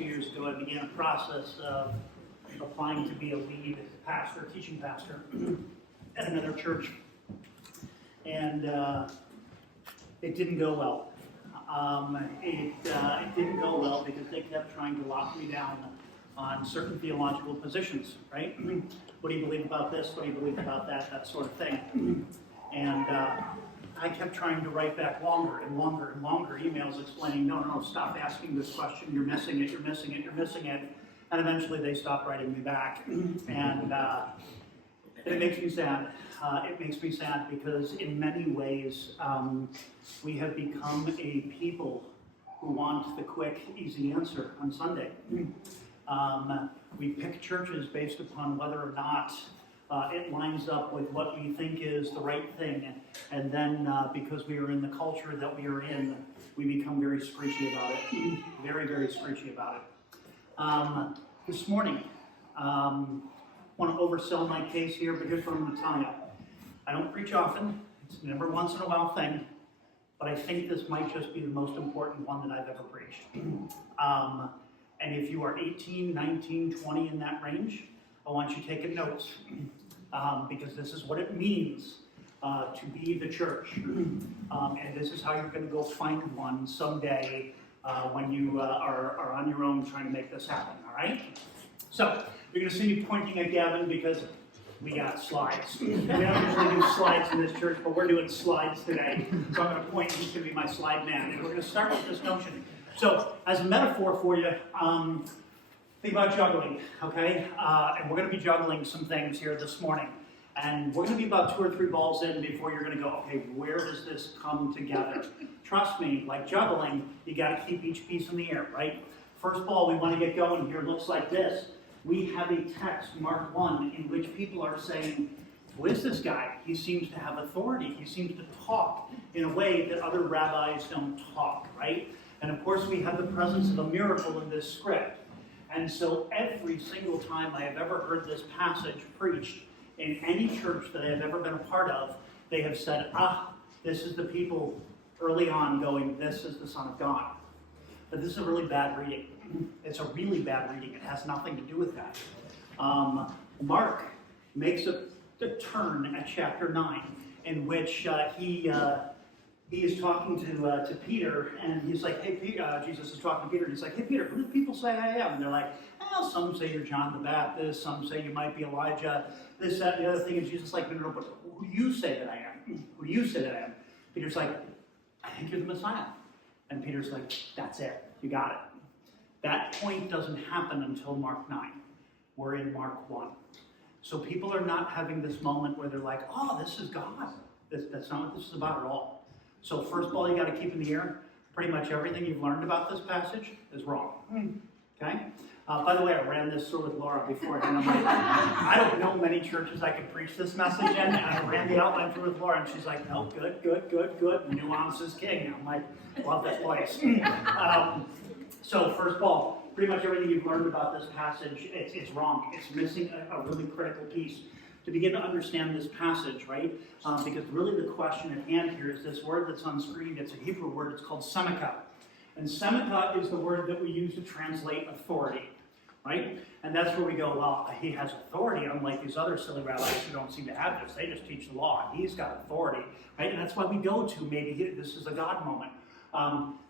2 years ago, I began a process of applying to be a lead pastor, teaching pastor at another church. And it didn't go well. It didn't go well because they kept trying to lock me down on certain theological positions, right? What do you believe about this? What do you believe about that? That sort of thing. And I kept trying to write back longer and longer and longer emails explaining, no, stop asking this question. You're missing it, you're missing it, you're missing it. And eventually they stopped writing me back. And it makes me sad. It makes me sad because in many ways we have become a people who want the quick, easy answer on Sunday. We pick churches based upon whether or not it lines up with what we think is the right thing. And then because we are in the culture that we are in, we become very screechy about it. Very, very screechy about it. This morning, I want to oversell my case here, but here's what I'm going to tell you. I don't preach often. It's never once in a while thing. But I think this might just be the most important one that I've ever preached. And if you are 18, 19, 20 in that range, I want you taking notes. Because this is what it means to be the church. And this is how you're going to go find one someday when you are on your own trying to make this happen, all right? So, you're going to see me pointing at Gavin because we got slides. We don't usually do slides in this church, but we're doing slides today. So I'm going to point, he's going to be my slide man. And we're going to start with this notion. So, as a metaphor for you, think about juggling, okay? And we're going to be juggling some things here this morning. And we're going to be about 2 or 3 balls in before you're going to go, okay, where does this come together? Trust me, like juggling, you got to keep each piece in the air, right? First ball we want to get going here looks like this. We have a text, Mark 1, in which people are saying, who is this guy? He seems to have authority. He seems to talk in a way that other rabbis don't talk, right? And of course we have the presence of a miracle in this script. And so every single time I have ever heard this passage preached in any church that I have ever been a part of, they have said, this is the people early on going, this is the Son of God. But this is a really bad reading. It's a really bad reading. It has nothing to do with that. Mark makes a turn at chapter 9 in which he is talking to Peter, and he's like, hey, Peter, Jesus is talking to Peter, and he's like, hey, Peter, who do people say I am? And they're like, well, some say you're John the Baptist, some say you might be Elijah, this, that, and the other thing. And Jesus is like, no, but who do you say that I am? Who do you say that I am? Peter's like, I think you're the Messiah. And Peter's like, that's it. You got it. That point doesn't happen until Mark 9. We're in Mark 1. So people are not having this moment where they're like, oh, this is God. That's not what this is about at all. So first of all, you got to keep in the air. Pretty much everything you've learned about this passage is wrong. Okay? By the way, I ran this through with Laura before, and I'm like, I don't know many churches I could preach this message in, and I ran the outline through with Laura, and she's like, no, good. Nuance is king. And I'm like, love this place. So first of all, pretty much everything you've learned about this passage, it's wrong. It's missing a really critical piece. To begin to understand this passage, right? Because really the question at hand here is this word that's on screen. It's a Hebrew word. It's called Semikhah. And Semikhah is the word that we use to translate authority, right? And that's where we go, well, he has authority, unlike these other silly rabbis who don't seem to have this. They just teach the law. He's got authority, right? And that's why we go to maybe this is a God moment.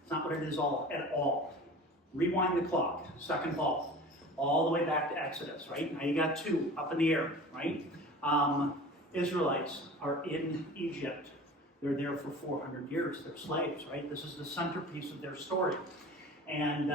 It's not what it is at all. Rewind the clock, second ball, all the way back to Exodus, right? Now you got 2 up in the air, right? Israelites are in Egypt. They're there for 400 years. They're slaves, right? This is the centerpiece of their story. And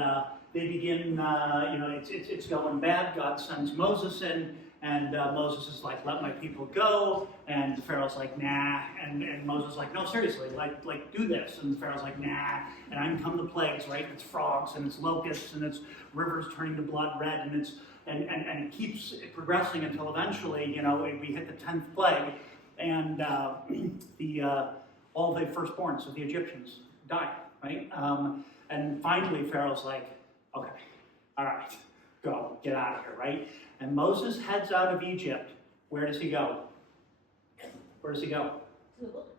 they begin, it's going bad. God sends Moses in, and Moses is like, let my people go. And Pharaoh's like, nah. And Moses is like, no, seriously, like do this. And Pharaoh's like, nah. And I can come the plagues, right? It's frogs, and it's locusts, and it's rivers turning to blood red, and it keeps progressing until eventually, we hit the 10th plague, and all the firstborns of the Egyptians die, right? And finally, Pharaoh's like, okay, all right, go, get out of here, right? And Moses heads out of Egypt. Where does he go? Where does he go? To the wilderness.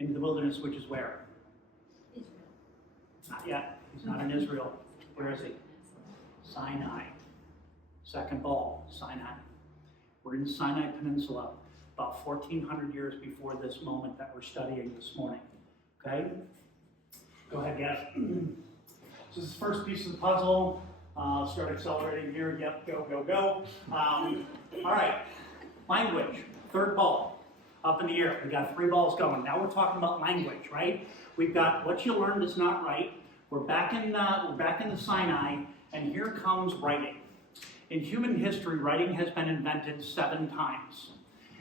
Into the wilderness, which is where? Israel. Not yet. He's not in Israel. Where is he? Sinai. Second ball, Sinai. We're in the Sinai Peninsula, about 1,400 years before this moment that we're studying this morning. Okay? Go ahead, guys. So this is the first piece of the puzzle. Start accelerating here. Yep, go, go, go. All right. Language. Third ball. Up in the air. We got 3 balls going. Now we're talking about language, right? We've got what you learned is not right. We're back in the Sinai, and here comes writing. In human history, writing has been invented 7 times.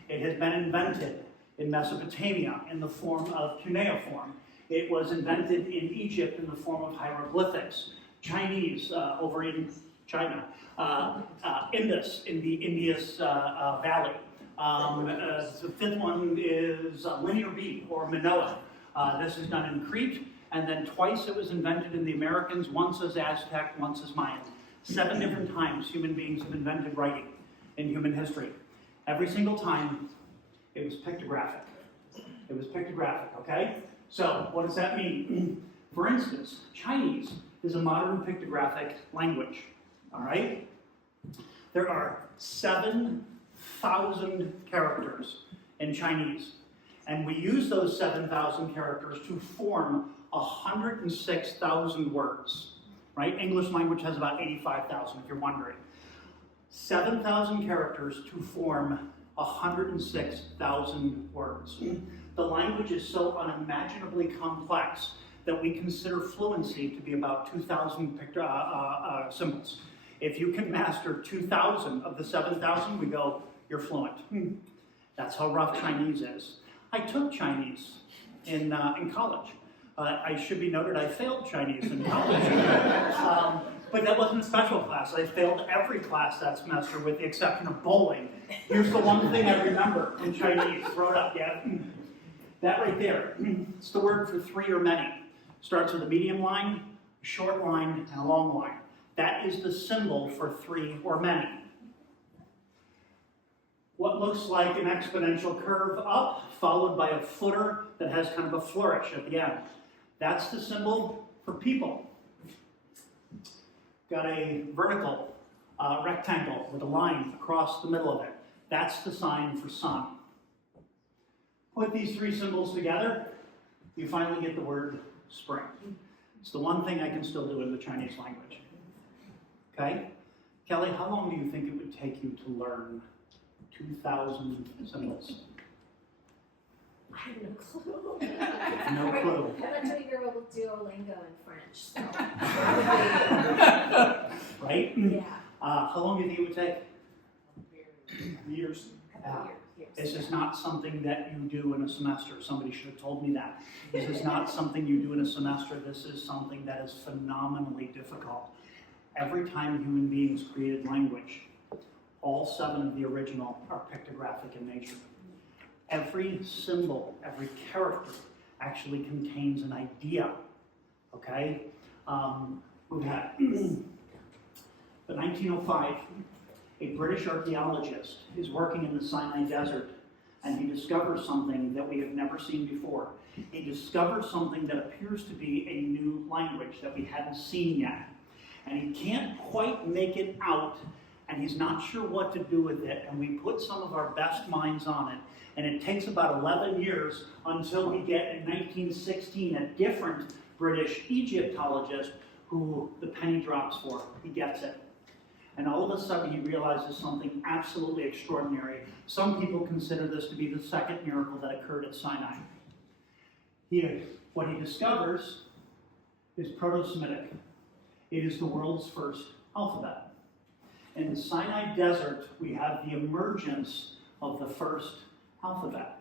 It has been invented in Mesopotamia in the form of cuneiform. It was invented in Egypt in the form of hieroglyphics. Chinese over in China. Indus in the Indus Valley. The 5th one is Linear B or Minoan. This is done in Crete, and then twice it was invented in the Americas, once as Aztec, once as Mayan. 7 different times human beings have invented writing in human history. Every single time, it was pictographic. It was pictographic, okay? So, what does that mean? For instance, Chinese is a modern pictographic language, all right? There are 7,000 characters in Chinese, and we use those 7,000 characters to form 106,000 words, right? English language has about 85,000, if you're wondering. 7,000 characters to form 106,000 words. The language is so unimaginably complex that we consider fluency to be about 2,000 symbols. If you can master 2,000 of the 7,000, we go, you're fluent. That's how rough Chinese is. I took Chinese in college. I should be noted, I failed Chinese in college. But that wasn't a special class. I failed every class that semester with the exception of bowling. Here's the one thing I remember in Chinese. Throw it up, yeah? That right there, it's the word for 3 or many. Starts with a medium line, a short line, and a long line. That is the symbol for 3 or many. What looks like an exponential curve up, followed by a footer that has kind of a flourish at the end. That's the symbol for people. Got a vertical rectangle with a line across the middle of it. That's the sign for sun. Put these 3 symbols together, you finally get the word spring. It's the one thing I can still do in the Chinese language. Okay? Kelly, how long do you think it would take you to learn 2,000 symbols? I have no clue. No clue. I'm not sure you're able to Duolingo in French, so Right? yeah. How long do you think it would take? Years. Years. This is not something that you do in a semester. Somebody should have told me that. This is not something you do in a semester. This is something that is phenomenally difficult. Every time human beings created language, all 7 of the original are pictographic in nature. Every symbol, every character actually contains an idea, okay? We had, in 1905, a British archaeologist is working in the Sinai Desert, and he discovers something that we have never seen before. He discovers something that appears to be a new language that we hadn't seen yet. And he can't quite make it out, and he's not sure what to do with it, and we put some of our best minds on it. And it takes about 11 years until we get, in 1916, a different British Egyptologist who the penny drops for. He gets it. And all of a sudden, he realizes something absolutely extraordinary. Some people consider this to be the second miracle that occurred at Sinai. What he discovers is Proto-Semitic. It is the world's first alphabet. In the Sinai Desert, we have the emergence of the first alphabet.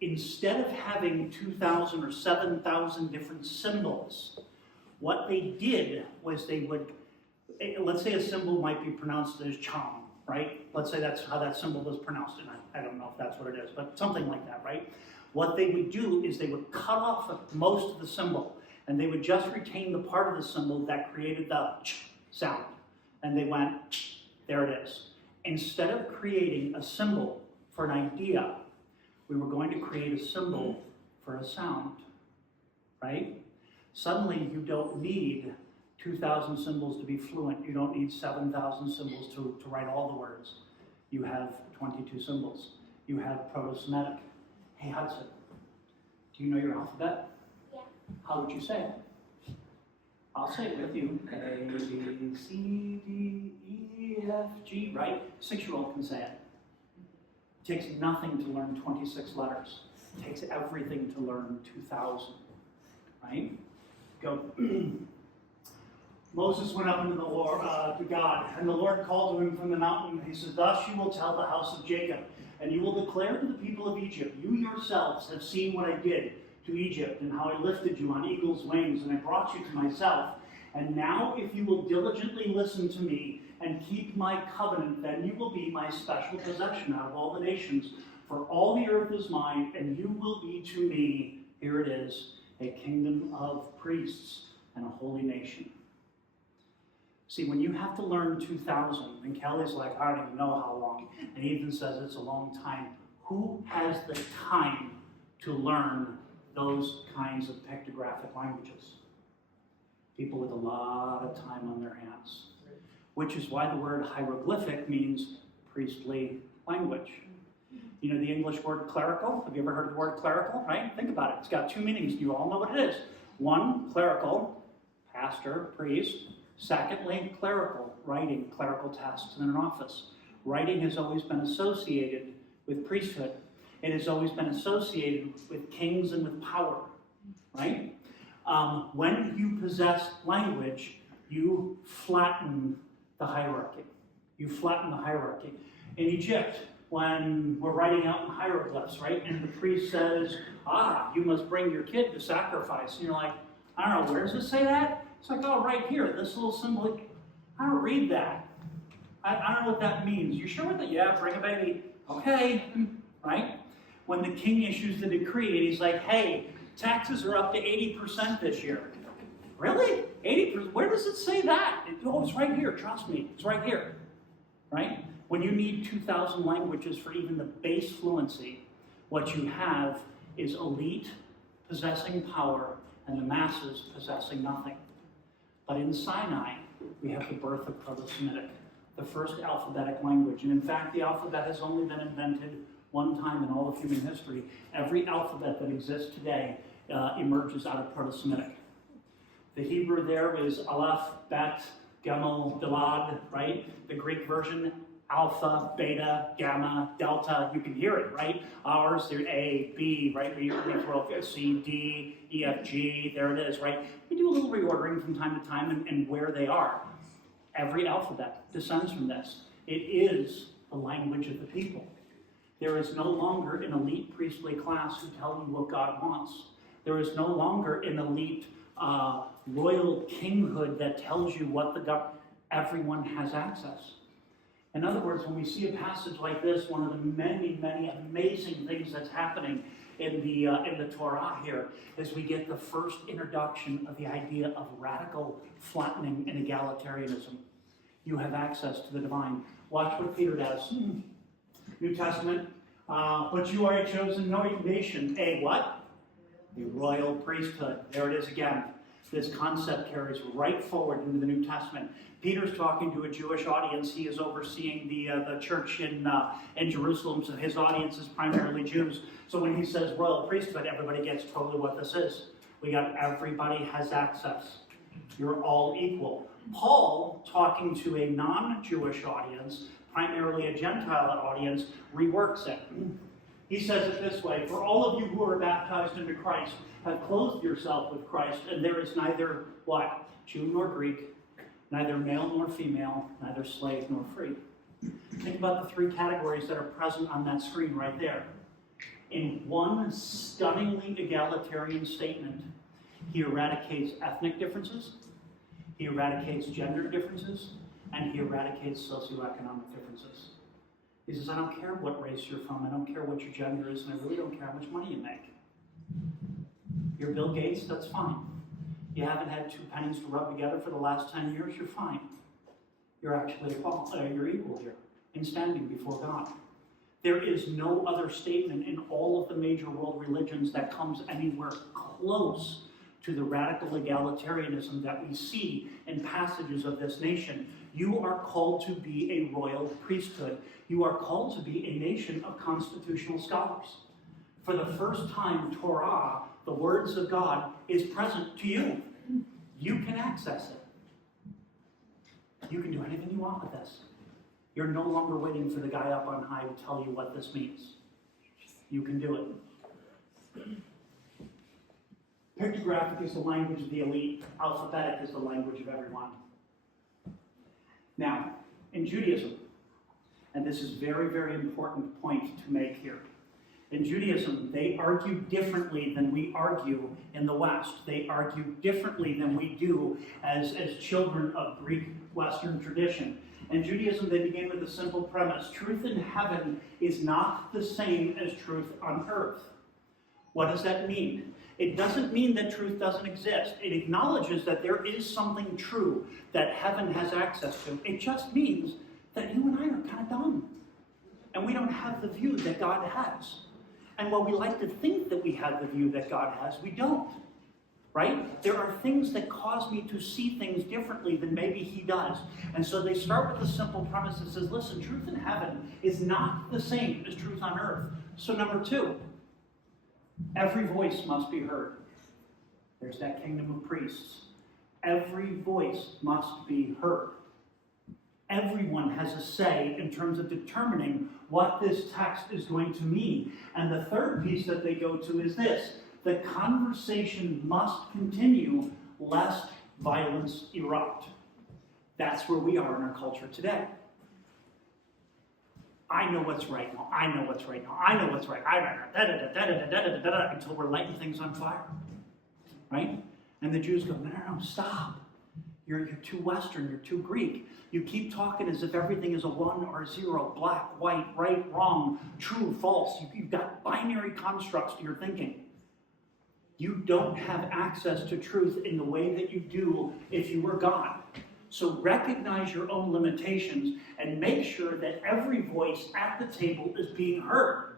Instead of having 2,000 or 7,000 different symbols, what they did was they would, let's say a symbol might be pronounced as chong, right? Let's say that's how that symbol was pronounced, and I don't know if that's what it is, but something like that, right? What they would do is they would cut off most of the symbol, and they would just retain the part of the symbol that created the ch sound. And they went, there it is. Instead of creating a symbol for an idea, we were going to create a symbol for a sound, right? Suddenly you don't need 2,000 symbols to be fluent. You don't need 7,000 symbols to write all the words. You have 22 symbols. You have Proto-Semitic. Hey, Hudson, do you know your alphabet? Yeah. How would you say it? I'll say it with you. A, B, C, D, E, F, G, right? 6-year-old can say it. It takes nothing to learn 26 letters. It takes everything to learn 2,000, right? Go. Moses went up into the Lord, to God, and the Lord called to him from the mountain. He said, "Thus you will tell the house of Jacob, and you will declare to the people of Egypt, you yourselves have seen what I did to Egypt, and how I lifted you on eagle's wings, and I brought you to myself. And now if you will diligently listen to me and keep my covenant, then you will be my special possession out of all the nations. For all the earth is mine, and you will be to me," here it is, "a kingdom of priests and a holy nation." See, when you have to learn 2,000, and Kelly's like, "I don't even know how long," and Ethan says it's a long time, who has the time to learn those kinds of pictographic languages? People with a lot of time on their hands. Which is why the word hieroglyphic means priestly language. You know the English word clerical? Have you ever heard of the word clerical, right? Think about it. It's got two meanings. You all know what it is. One, clerical, pastor, priest. Secondly, clerical, writing, clerical tasks in an office. Writing has always been associated with priesthood. It has always been associated with kings and with power, right? When you possess language, you flatten the hierarchy. You flatten the hierarchy. In Egypt, when we're writing out in hieroglyphs, right, and the priest says, "you must bring your kid to sacrifice," and you're like, "I don't know, where does it say that?" It's like, "Oh, right here, this little symbol." I don't read that. I don't know what that means. You sure with it? Yeah, bring a baby. Okay, right? When the king issues the decree and he's like, "Hey, taxes are up to 80% this year." Really? 80%? Where does it say that? It's right here. Trust me. It's right here. Right? When you need 2,000 languages for even the base fluency, what you have is elite possessing power and the masses possessing nothing. But in Sinai, we have the birth of Proto-Semitic, the first alphabetic language. And in fact, the alphabet has only been invented one time in all of human history. Every alphabet that exists today emerges out of Proto-Semitic. The Hebrew there is Aleph, Bet, Gimel, Dalad, right? The Greek version, Alpha, Beta, Gamma, Delta. You can hear it, right? Ours, they're A, B, right? We throw C, D, E, F, G. There it is, right? We do a little reordering from time to time and where they are. Every alphabet descends from this. It is the language of the people. There is no longer an elite priestly class who tell you what God wants. There is no longer an elite royal kinghood that tells you what the government. Everyone has access. In other words, when we see a passage like this, one of the many, many amazing things that's happening in the Torah here is we get the first introduction of the idea of radical flattening and egalitarianism. You have access to the divine. Watch what Peter does. New Testament. But you are a chosen nation. A what? A royal priesthood. There it is again. This concept carries right forward into the New Testament. Peter's talking to a Jewish audience. He is overseeing the church in Jerusalem, so his audience is primarily Jews. So when he says royal priesthood, everybody gets totally what this is. Everybody has access. You're all equal. Paul, talking to a non-Jewish audience, primarily a Gentile audience, reworks it. He says it this way: "For all of you who are baptized into Christ have clothed yourself with Christ, and there is neither what? Jew nor Greek, neither male nor female, neither slave nor free." Think about the three categories that are present on that screen right there. In one stunningly egalitarian statement, he eradicates ethnic differences, he eradicates gender differences, and he eradicates socioeconomic differences. He says, "I don't care what race you're from, I don't care what your gender is, and I really don't care how much money you make. You're Bill Gates, that's fine. You haven't had 2 pennies to rub together for the last 10 years, you're fine. You're actually you're equal here in standing before God." There is no other statement in all of the major world religions that comes anywhere close to the radical egalitarianism that we see in passages of this nation. You are called to be a royal priesthood. You are called to be a nation of constitutional scholars. For the first time, Torah, the words of God, is present to you. You can access it. You can do anything you want with this. You're no longer waiting for the guy up on high to tell you what this means. You can do it. Pictographic is the language of the elite. Alphabetic is the language of everyone. Now, in Judaism, and this is a very, very important point to make here. In Judaism, they argue differently than we argue in the West. They argue differently than we do as children of Greek Western tradition. In Judaism, they begin with a simple premise. Truth in heaven is not the same as truth on earth. What does that mean? It doesn't mean that truth doesn't exist. It acknowledges that there is something true that heaven has access to. It just means that you and I are kind of dumb. And we don't have the view that God has. And while we like to think that we have the view that God has, we don't. Right? There are things that cause me to see things differently than maybe he does. And so they start with a simple premise that says, listen, truth in heaven is not the same as truth on earth. So number two, every voice must be heard. There's that kingdom of priests. Every voice must be heard. Everyone has a say in terms of determining what this text is going to mean. And the third piece that they go to is this. The conversation must continue lest violence erupt. That's where we are in our culture today. I know what's right now. I know what's right now. I know what's right. Until we're lighting things on fire. Right? And the Jews go, no, stop. You're too Western. You're too Greek. You keep talking as if everything is a 1 or 0, black, white, right, wrong, true, false. You've got binary constructs to your thinking. You don't have access to truth in the way that you do if you were God. So recognize your own limitations and make sure that every voice at the table is being heard.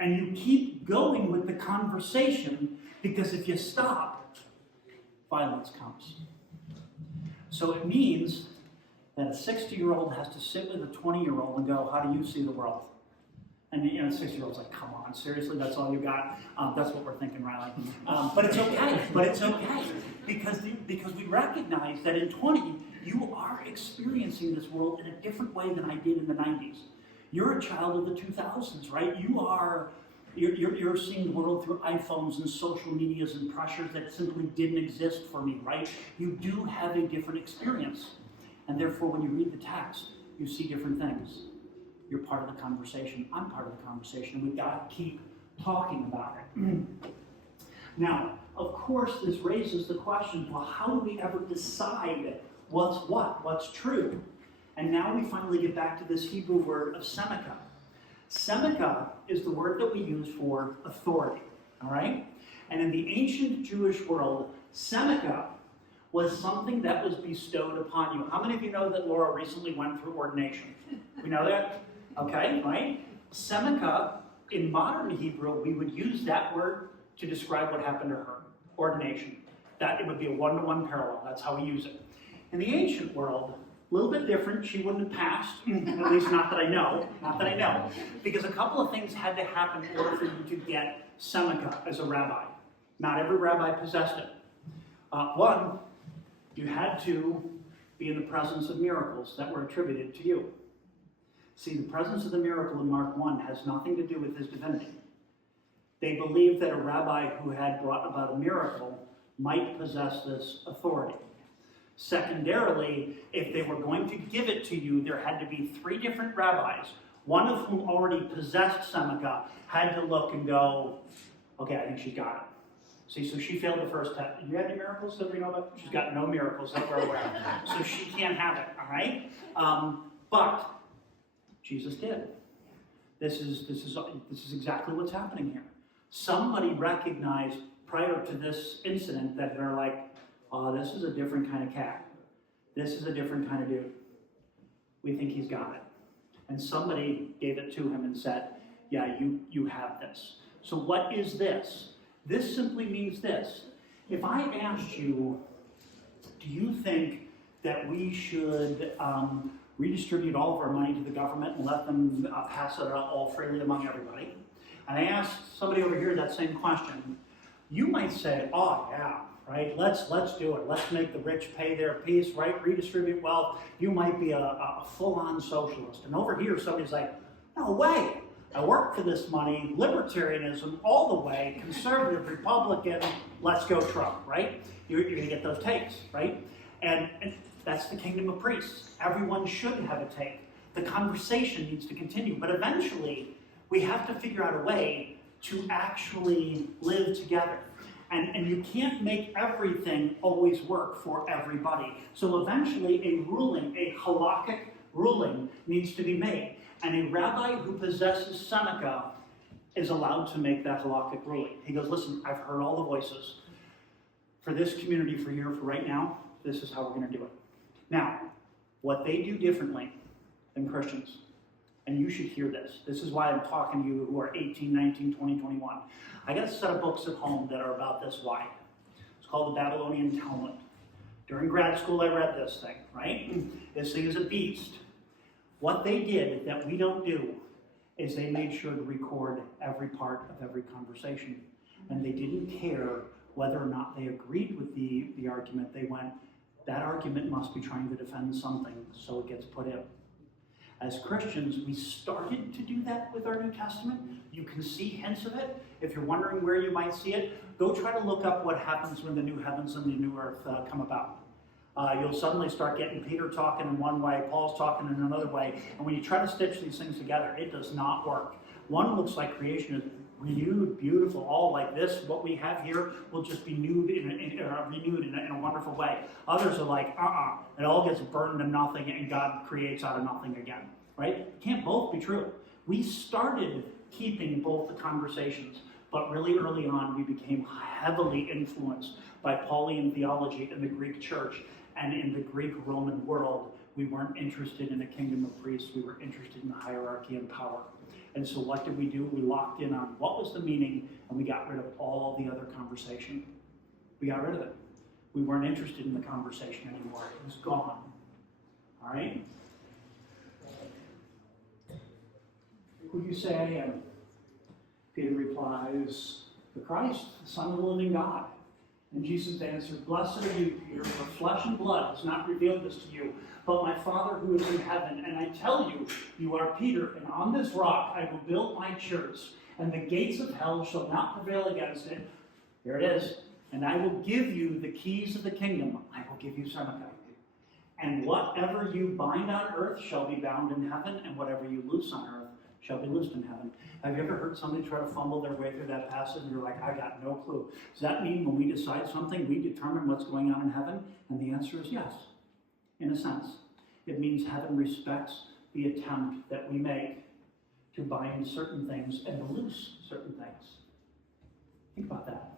And you keep going with the conversation, because if you stop, violence comes. So it means that a 60-year-old has to sit with a 20-year-old and go, how do you see the world? And the 60-year-old's like, come on, seriously, that's all you got? That's what we're thinking, Riley. But it's okay. Because we recognize that in 20, you are experiencing this world in a different way than I did in the 90s. You're a child of the 2000s, right? You're seeing the world through iPhones and social medias and pressures that simply didn't exist for me, right? You do have a different experience. And therefore, when you read the text, you see different things. You're part of the conversation. I'm part of the conversation. And we've got to keep talking about it. Now, of course, this raises the question, well, how do we ever decide what's true? And now we finally get back to this Hebrew word of Semikhah. Semikhah is the word that we use for authority, all right? And in the ancient Jewish world, Semikhah was something that was bestowed upon you. How many of you know that Laura recently went through ordination? We know that? Okay, right? Semikhah, in modern Hebrew, we would use that word to describe what happened to her, ordination. That it would be a one-to-one parallel. That's how we use it. In the ancient world, a little bit different. She wouldn't have passed, at least not that I know, because a couple of things had to happen in order for you to get Semikhah as a rabbi. Not every rabbi possessed it. One, you had to be in the presence of miracles that were attributed to you. See, the presence of the miracle in Mark 1 has nothing to do with his divinity. They believed that a rabbi who had brought about a miracle might possess this authority. Secondarily, if they were going to give it to you, there had to be 3 different rabbis, one of whom already possessed Semikhah, had to look and go, okay, I think she's got it. See, so she failed the first test. You have any miracles that we know about? She's got no miracles that we're aware of. So she can't have it, all right? But Jesus did. This is exactly what's happening here. Somebody recognized prior to this incident that they're like, oh, this is a different kind of cat. This is a different kind of dude. We think he's got it. And somebody gave it to him and said, yeah, you have this. So what is this? This simply means this. If I asked you, do you think that we should redistribute all of our money to the government and let them pass it out all freely among everybody? And I asked somebody over here that same question. You might say, oh yeah, right, let's do it. Let's make the rich pay their piece, right? Redistribute wealth. You might be a full-on socialist. And over here, somebody's like, no way. I work for this money, libertarianism all the way, conservative, Republican, let's go Trump, right? You're going to get those takes, right? And that's the kingdom of priests. Everyone should have a take. The conversation needs to continue, but eventually we have to figure out a way to actually live together. And you can't make everything always work for everybody. So eventually a ruling, a halakhic ruling, needs to be made. And a rabbi who possesses Semikhah is allowed to make that halakhic ruling. He goes, listen, I've heard all the voices. For this community, for right now, this is how we're going to do it. Now, what they do differently than Christians, and you should hear this. This is why I'm talking to you who are 18, 19, 20, 21. I got a set of books at home that are about this wide. It's called the Babylonian Talmud. During grad school, I read this thing, right? This thing is a beast. What they did that we don't do is they made sure to record every part of every conversation. And they didn't care whether or not they agreed with the argument. They went, that argument must be trying to defend something, so it gets put in. As Christians, we started to do that with our New Testament. You can see hints of it. If you're wondering where you might see it, go try to look up what happens when the new heavens and the new earth come about. You'll suddenly start getting Peter talking in one way, Paul's talking in another way, and when you try to stitch these things together, it does not work. One looks like creation is renewed, beautiful, all like this. What we have here will just be renewed in a wonderful way. Others are like, it all gets burned to nothing and God creates out of nothing again, right? It can't both be true. We started keeping both the conversations, but really early on we became heavily influenced by Pauline theology in the Greek church and in the Greek-Roman world. We weren't interested in a kingdom of priests, we were interested in hierarchy and power. And so what did we do? We locked in on what was the meaning, and we got rid of all the other conversation. We got rid of it. We weren't interested in the conversation anymore. It was gone. All right? Who do you say I am? Peter replies, the Christ, the Son of the living God. And Jesus answered, blessed are you, Peter, for flesh and blood has not revealed this to you, but my Father who is in heaven. And I tell you, you are Peter, and on this rock I will build my church, and the gates of hell shall not prevail against it. Here it is. And I will give you the keys of the kingdom. I will give you Semikhah. And whatever you bind on earth shall be bound in heaven, and whatever you loose on earth shall be loosed in heaven. Have you ever heard somebody try to fumble their way through that passage and you're like, I got no clue? Does that mean when we decide something, we determine what's going on in heaven? And the answer is yes, in a sense. It means heaven respects the attempt that we make to bind certain things and to loose certain things. Think about that.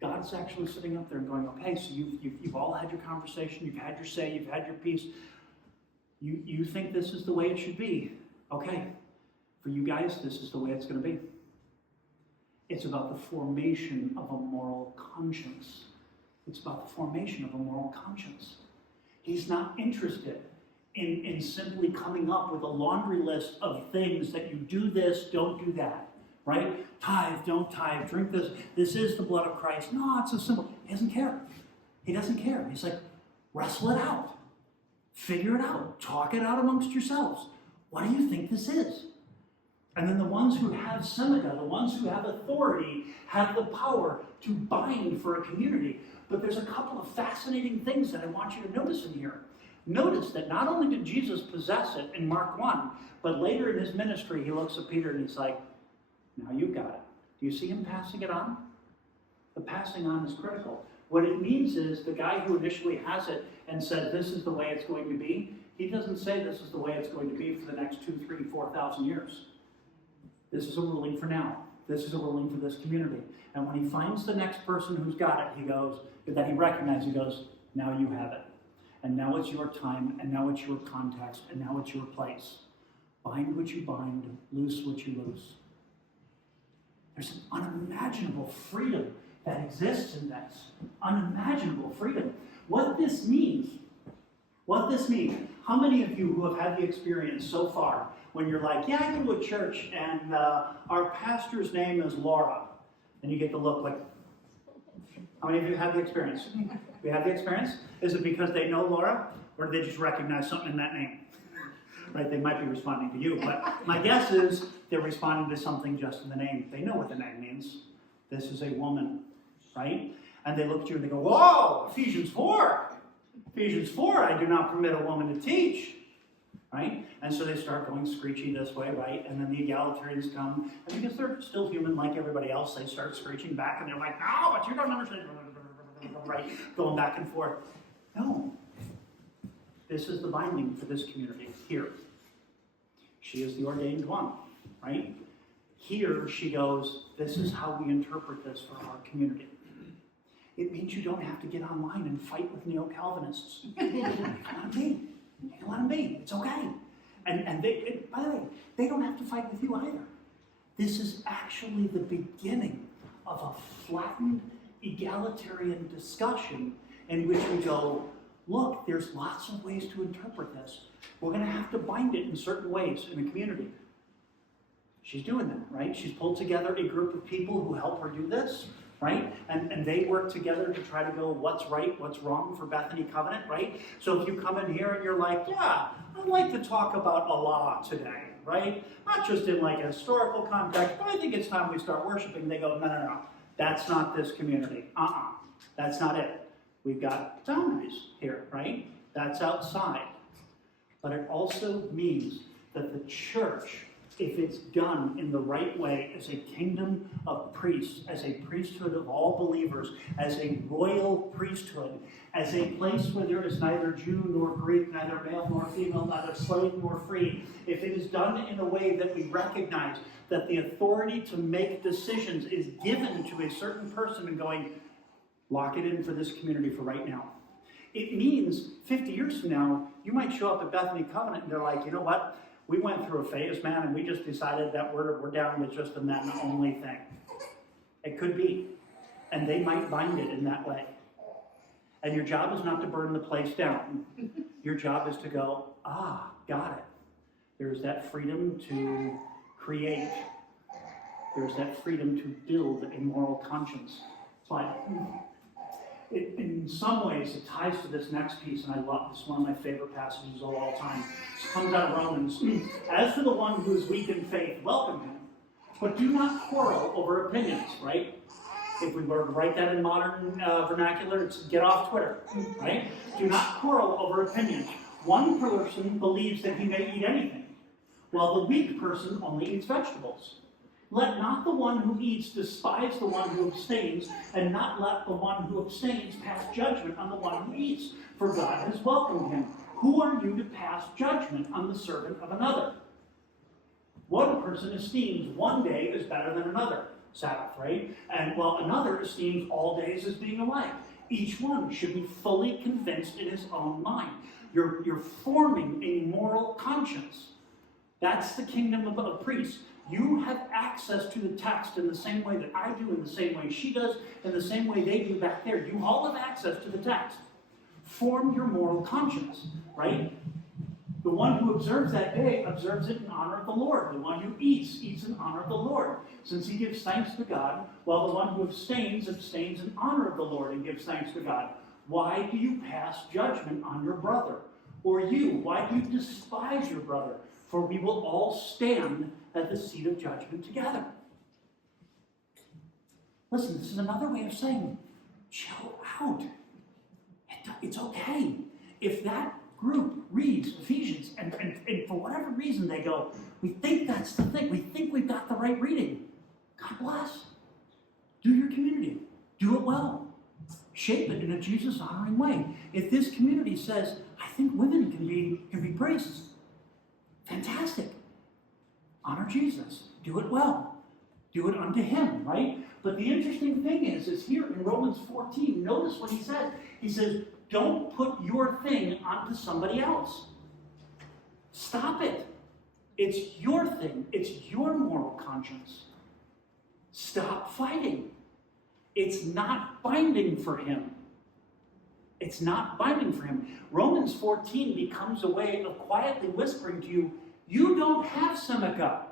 God's actually sitting up there and going, okay, so you've all had your conversation, you've had your say, you've had your peace. You think this is the way it should be. Okay. For you guys, this is the way it's going to be. It's about the formation of a moral conscience. It's about the formation of a moral conscience. He's not interested in simply coming up with a laundry list of things that you do this, don't do that, right? Tithe, don't tithe, drink this. This is the blood of Christ. No, it's a symbol. He doesn't care. He doesn't care. He's like, wrestle it out. Figure it out. Talk it out amongst yourselves. What do you think this is? And then the ones who have Semikhah, the ones who have authority, have the power to bind for a community. But there's a couple of fascinating things that I want you to notice in here. Notice that not only did Jesus possess it in Mark 1, but later in his ministry, he looks at Peter and he's like, now you've got it. Do you see him passing it on? The passing on is critical. What it means is the guy who initially has it and said, this is the way it's going to be, he doesn't say this is the way it's going to be for the next 2, 3, 4,000 years. This is a ruling for now. This is a ruling for this community. And when he finds the next person who's got it, he goes, that he recognizes, he goes, now you have it. And now it's your time, and now it's your context, and now it's your place. Bind what you bind, loose what you loose. There's an unimaginable freedom that exists in this. Unimaginable freedom. What this means, how many of you who have had the experience so far when you're like, yeah, I go to a church and our pastor's name is Laura, and you get the look like, how many of you have the experience? You have the experience? Is it because they know Laura, or do they just recognize something in that name? Right, they might be responding to you, but my guess is they're responding to something just in the name. They know what the name means. This is a woman, right? And they look at you and they go, whoa, Ephesians 4. Ephesians 4, I do not permit a woman to teach, right? And so they start going screechy this way, right? And then the egalitarians come, and because they're still human like everybody else, they start screeching back, and they're like, no, but you don't understand, right? Going back and forth. No. This is the binding for this community here. She is the ordained one, right? Here she goes, this is how we interpret this for our community. It means you don't have to get online and fight with neo-Calvinists. You can let them be. You can let them be. It's okay. And by the way, they don't have to fight with you either. This is actually the beginning of a flattened, egalitarian discussion in which we go, look, there's lots of ways to interpret this. We're going to have to bind it in certain ways in a community. She's doing that, right? She's pulled together a group of people who help her do this, right? And they work together to try to go, what's right, what's wrong for Bethany Covenant, right? So if you come in here and you're like, yeah, I'd like to talk about Allah today, right? Not just in like a historical context, but I think it's time we start worshiping. They go, no. That's not this community. That's not it. We've got boundaries here, right? That's outside. But it also means that the church, if it's done in the right way, as a kingdom of priests, as a priesthood of all believers, as a royal priesthood, as a place where there is neither Jew nor Greek, neither male nor female, neither slave nor free, if it is done in a way that we recognize that the authority to make decisions is given to a certain person and going, lock it in for this community for right now. It means 50 years from now, you might show up at Bethany Covenant and they're like, you know what? We went through a phase, man, and we just decided that we're down with just a men-only thing. It could be. And they might bind it in that way. And your job is not to burn the place down. Your job is to go, got it. There's that freedom to create. There's that freedom to build a moral conscience. But in some ways, it ties to this next piece, and I love this. One of my favorite passages of all time. It comes out of Romans. As for the one who is weak in faith, welcome him, but do not quarrel over opinions, right? If we were to write that in modern vernacular, it's get off Twitter, right? Do not quarrel over opinions. One person believes that he may eat anything, while the weak person only eats vegetables. Let not the one who eats despise the one who abstains, and not let the one who abstains pass judgment on the one who eats, for God has welcomed him. Who are you to pass judgment on the servant of another? One person esteems one day as better than another, Sabbath, right? And while another esteems all days as being alike. Each one should be fully convinced in his own mind. You're forming a moral conscience. That's the kingdom of a priest. You have access to the text in the same way that I do, in the same way she does, in the same way they do back there. You all have access to the text. Form your moral conscience, right? The one who observes that day observes it in honor of the Lord. The one who eats in honor of the Lord, since he gives thanks to God, while the one who abstains in honor of the Lord and gives thanks to God. Why do you pass judgment on your brother? Or you, why do you despise your brother? For we will all stand at the seat of judgment together. Listen, this is another way of saying, chill out. It's okay. If that group reads Ephesians and for whatever reason they go, we think that's the thing, we think we've got the right reading. God bless. Do your community. Do it well. Shape it in a Jesus-honoring way. If this community says, I think women can be priests, fantastic. Honor Jesus. Do it well. Do it unto him, right? But the interesting thing is here in Romans 14, notice what he says. He says, don't put your thing onto somebody else. Stop it. It's your thing. It's your moral conscience. Stop fighting. It's not binding for him. It's not binding for him. Romans 14 becomes a way of quietly whispering to you, you don't have Semikhah.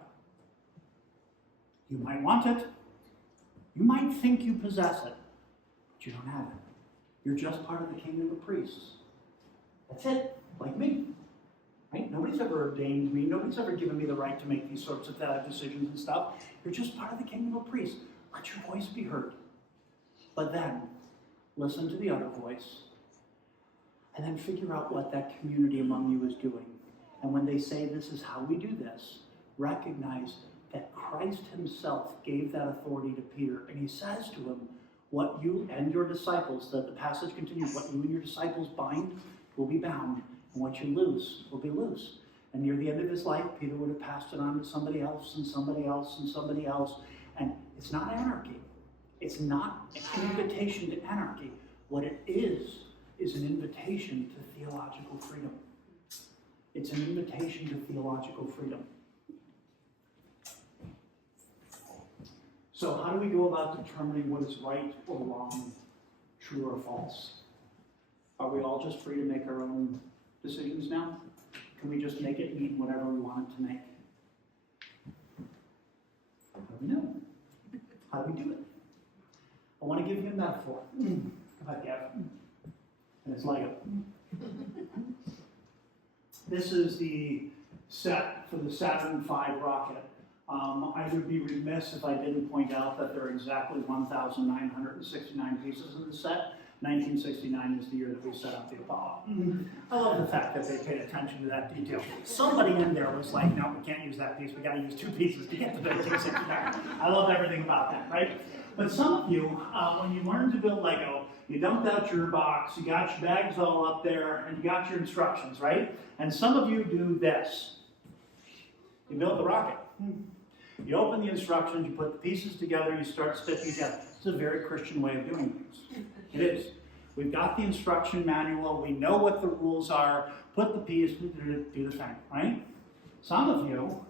You might want it. You might think you possess it, but you don't have it. You're just part of the kingdom of priests. That's it, like me. Right? Nobody's ever ordained me. Nobody's ever given me the right to make these sorts of decisions and stuff. You're just part of the kingdom of priests. Let your voice be heard. But then, listen to the other voice. And then figure out what that community among you is doing. And when they say this is how we do this, recognize that Christ himself gave that authority to Peter. And he says to him, what you and your disciples, the passage continues, what you and your disciples bind will be bound, and what you loose will be loose. And near the end of his life, Peter would have passed it on to somebody else, and somebody else, and somebody else. And it's not anarchy. It's not an invitation to anarchy. What it is an invitation to theological freedom. It's an invitation to theological freedom. So how do we go about determining what is right or wrong, true or false? Are we all just free to make our own decisions now? Can we just make it mean whatever we want it to make? How do we know? How do we do it? I want to give you a metaphor. Go ahead, Gavin. And it's Lego. This is the set for the Saturn V rocket. I would be remiss if I didn't point out that there are exactly 1,969 pieces in the set. 1969 is the year that we set up the Apollo. I love the fact that they paid attention to that detail. Somebody in there was like, no, we can't use that piece. We got to use 2 pieces to get to 1969. I love everything about that, right? But some of you, when you learn to build Lego, you dumped out your box, you got your bags all up there, and you got your instructions, right? And some of you do this. You build the rocket. You open the instructions, you put the pieces together, you start stitching together. This is a very Christian way of doing things. It is. We've got the instruction manual, we know what the rules are, put the piece, do the thing, right? Some of you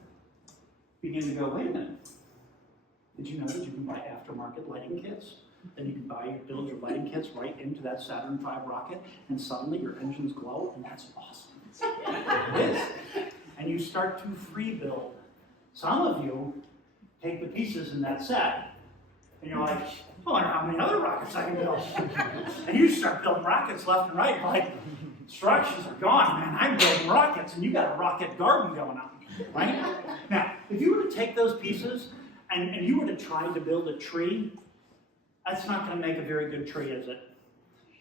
begin to go, wait a minute. Did you know that you can buy aftermarket lighting kits? Then you can build your lighting kits right into that Saturn V rocket, and suddenly your engines glow, and that's awesome. It is. And you start to free build. Some of you take the pieces in that set, and you're like, I wonder how many other rockets I can build. And you start building rockets left and right. Like, instructions are gone, man. I'm building rockets, and you got a rocket garden going on, right? Now, if you were to take those pieces and you were to try to build a tree, that's not going to make a very good tree, is it?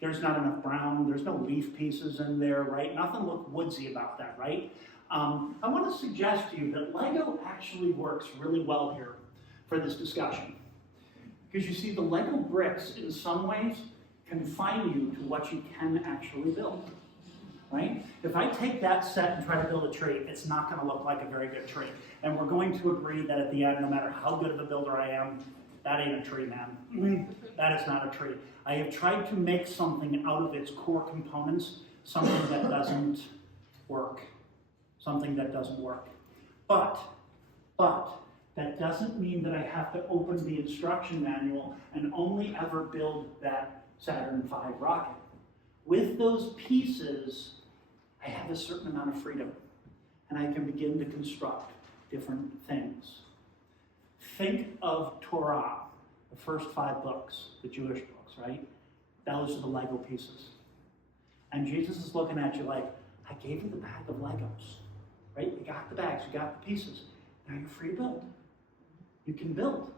There's not enough brown. There's no leaf pieces in there, right? Nothing look woodsy about that, right? I want to suggest to you that Lego actually works really well here for this discussion. Because you see, the Lego bricks, in some ways, confine you to what you can actually build, right? If I take that set and try to build a tree, it's not going to look like a very good tree. And we're going to agree that at the end, no matter how good of a builder I am, that ain't a tree, man. That is not a tree. I have tried to make something out of its core components, something that doesn't work. Something that doesn't work. But, that doesn't mean that I have to open the instruction manual and only ever build that Saturn V rocket. With those pieces, I have a certain amount of freedom, and I can begin to construct different things. Think of Torah, the first 5 books, the Jewish books, right? Those are the Lego pieces. And Jesus is looking at you like, I gave you the bag of Legos, right? You got the bags, you got the pieces. Now you're free to build. You can build.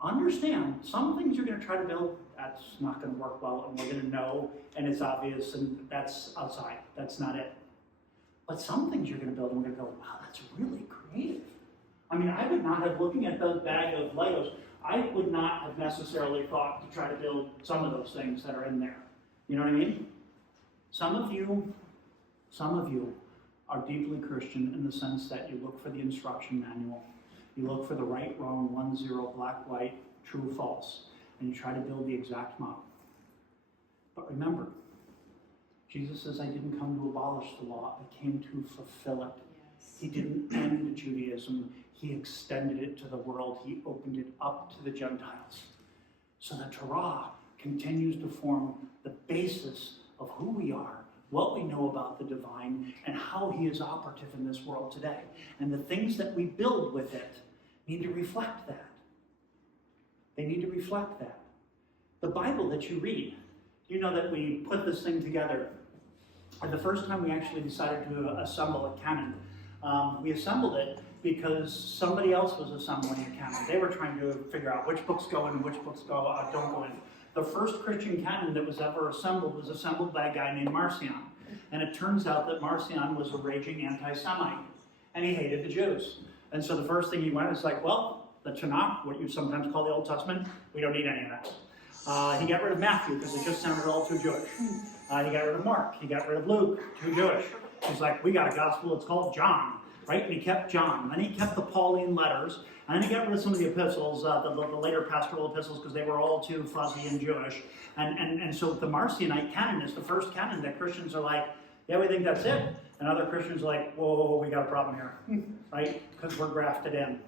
Understand, some things you're going to try to build, that's not going to work well, and we're going to know, and it's obvious, and that's outside. That's not it. But some things you're going to build, and we're going to go, wow, that's really creative. I mean, I would not have, looking at those bag of Legos, I would not have necessarily thought to try to build some of those things that are in there. You know what I mean? Some of you are deeply Christian in the sense that you look for the instruction manual. You look for the right, wrong, 1, 0, black, white, true, false, and you try to build the exact model. But remember, Jesus says, I didn't come to abolish the law, I came to fulfill it. Yes. He didn't end Judaism, he extended it to the world, he opened it up to the Gentiles. So the Torah continues to form the basis of who we are, what we know about the divine, and how he is operative in this world today. And the things that we build with it need to reflect that. They need to reflect that. The Bible that you read, you know that we put this thing together. And the first time we actually decided to assemble a canon, we assembled it because somebody else was assembling a canon. They were trying to figure out which books go in and which books don't go in. The first Christian canon that was ever assembled was assembled by a guy named Marcion. And it turns out that Marcion was a raging anti-Semite, and he hated the Jews. And so the first thing he went is like, well, the Tanakh, what you sometimes call the Old Testament, we don't need any of that. He got rid of Matthew because it just sounded all too Jewish. He got rid of Mark. He got rid of Luke, too Jewish. He's like, we got a gospel, it's called John, right? And he kept John. And then he kept the Pauline letters. And then he got rid of some of the epistles, the later pastoral epistles, because they were all too fuzzy and Jewish. And so the Marcionite canon is the first canon that Christians are like, yeah, we think that's it. And other Christians are like, whoa, we got a problem here, right? Because we're grafted in.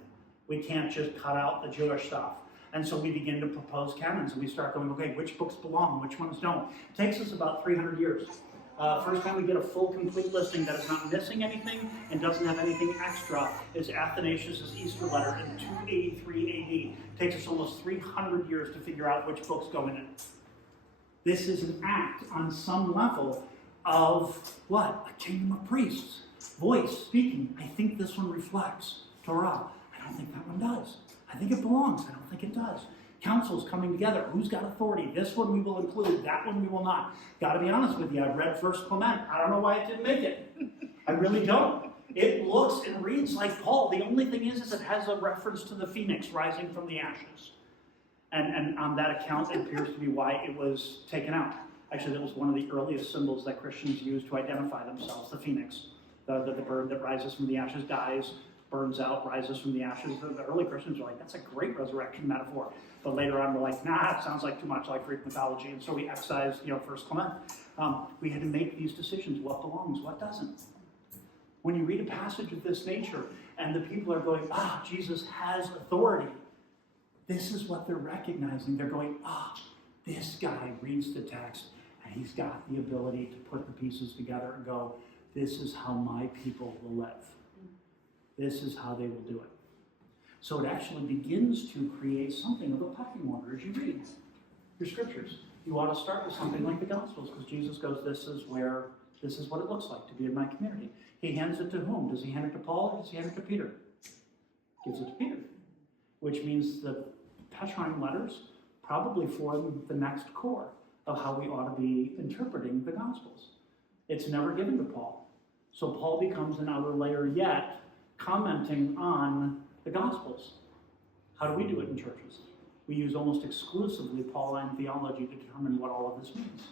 We can't just cut out the Jewish stuff. And so we begin to propose canons, and we start going, okay, which books belong, which ones don't. It takes us about 300 years. First time we get a full, complete listing that is not missing anything and doesn't have anything extra is Athanasius' Easter letter in 283 AD. It takes us almost 300 years to figure out which books go in it. This is an act on some level of what? A kingdom of priests. Voice, speaking. I think this one reflects Torah. I don't think that one does. I think it belongs. I don't think it does. Councils coming together. Who's got authority? This one we will include. That one we will not. Got to be honest with you. I've read First Clement. I don't know why it didn't make it. I really don't. It looks and reads like Paul. The only thing is it has a reference to the phoenix rising from the ashes. And on that account, it appears to be why it was taken out. Actually, that was one of the earliest symbols that Christians used to identify themselves, the phoenix. The bird that rises from the ashes, dies, burns out, rises from the ashes. The early Christians were like, that's a great resurrection metaphor. But later on, we're like, nah, it sounds like too much like Greek mythology. And so we excised, First Clement. We had to make these decisions. What belongs, what doesn't? When you read a passage of this nature, and the people are going, Jesus has authority. This is what they're recognizing. They're going, this guy reads the text, and he's got the ability to put the pieces together and go, this is how my people will live. This is how they will do it. So it actually begins to create something of a pecking order as you read your scriptures. You ought to start with something like the Gospels, because Jesus goes, this is what it looks like to be in my community. He hands it to whom? Does he hand it to Paul, or does he hand it to Peter? Gives it to Peter, which means the Petrine letters probably form the next core of how we ought to be interpreting the Gospels. It's never given to Paul. So Paul becomes an outer layer yet, commenting on the Gospels. How do we do it in churches? We use almost exclusively Pauline theology to determine what all of this means,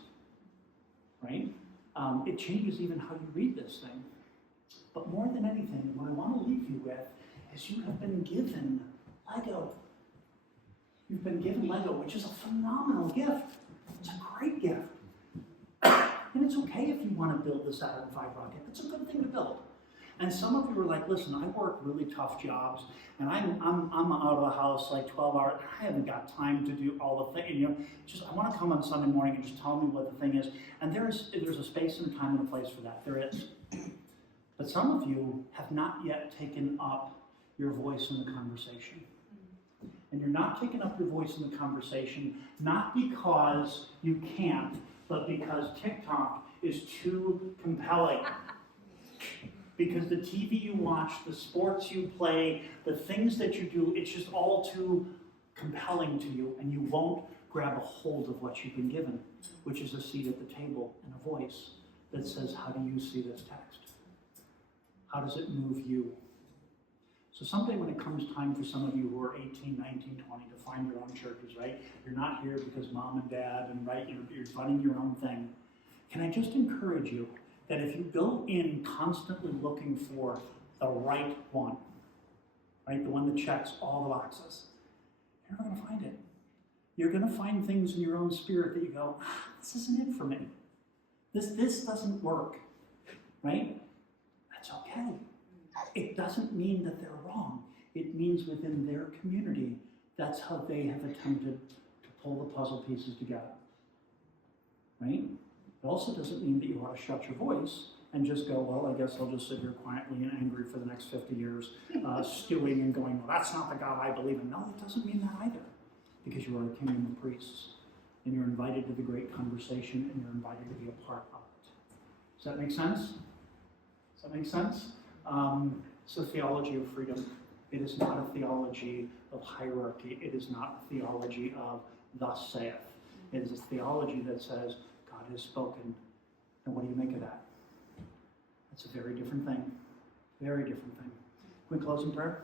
right? It changes even how you read this thing. But more than anything, what I want to leave you with is you have been given Lego. You've been given Lego, which is a phenomenal gift. It's a great gift. And it's okay if you want to build the Saturn V rocket. It's a good thing to build. And some of you are like, listen, I work really tough jobs, and I'm out of the house like 12 hours. I haven't got time to do all the things. Just I want to come on Sunday morning and just tell me what the thing is. And there's a space and a time and a place for that. There is. But some of you have not yet taken up your voice in the conversation. And you're not taking up your voice in the conversation, not because you can't, but because TikTok is too compelling. Because the TV you watch, the sports you play, the things that you do, it's just all too compelling to you, and you won't grab a hold of what you've been given, which is a seat at the table and a voice that says, how do you see this text? How does it move you? So someday when it comes time for some of you who are 18, 19, 20 to find your own churches, right? You're not here because mom and dad, and right, you're running your own thing. Can I just encourage you that if you go in constantly looking for the right one, right, the one that checks all the boxes, you're never going to find it. You're going to find things in your own spirit that you go, this isn't it for me. This doesn't work, right? That's okay. It doesn't mean that they're wrong. It means within their community, that's how they have attempted to pull the puzzle pieces together, right? It also doesn't mean that you ought to shut your voice and just go, well, I guess I'll just sit here quietly and angry for the next 50 years, stewing and going, well, that's not the God I believe in. No, it doesn't mean that either, because you are a kingdom of priests, and you're invited to the great conversation, and you're invited to be a part of it. Does that make sense? Does that make sense? It's a theology of freedom. It is not a theology of hierarchy. It is not a theology of thus saith. It is a theology that says, God has spoken, and what do you make of that? That's a very different thing. Very different thing. Can we close in prayer?